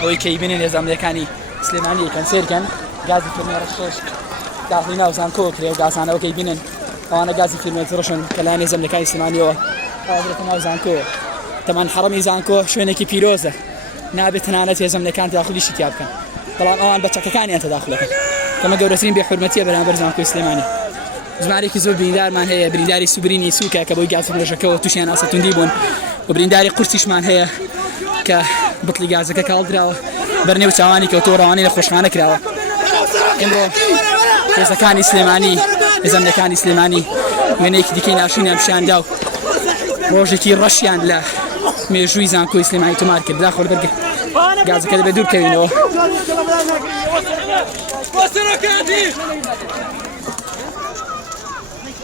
ئەوەی کەی بینێن هێزانەکانی سلێمانی کەنسێرکەن گازی فێرمێرە خۆش داخلی ناو زانکۆ کرێ و گازانەوەکەی بینن ئەوانە گازی فێرمێرە ڕۆشن کە لایەن هێزانەکانی سلێمانیەوە ئاوەدرێتە ناو زانکۆ تەمان حەڕەمی زانکۆ شوێنێکی پیرۆزە نابێت تەنانەت هێزانەکان داخلیشی تیا بکەن بەڵام ئەوان بە چەکەکانیان تەداخلەکەن کەمە گەورەترین بێحورمەتیە بەرامبەر زانکۆی سلێمانی ژمارێکی زۆر بریندارمان هەیە برینداری سوبرینی سووکە کە بۆی گازفرۆشەکەەوە تووشیان ئاسەتوندی بوون و برینداری قورسیشمان هەیە کە بڵی گازەکە کاڵدراوە بەرنێو چاوانی کەوتۆ ڕەوانەی لە خۆشخانە کراوە ئێمڕۆ هێزەکانی سلێمانی هێزانەکانی سلێمانی وێنەیەکی دیکەی ناشرینیان پیشاندا و ڕۆژێکی ڕەشیان لە مێژووی زانکۆی سلێمانی تۆمار کرد داخۆ بەرگە گازەکە دەبێت دوورکەوینەوە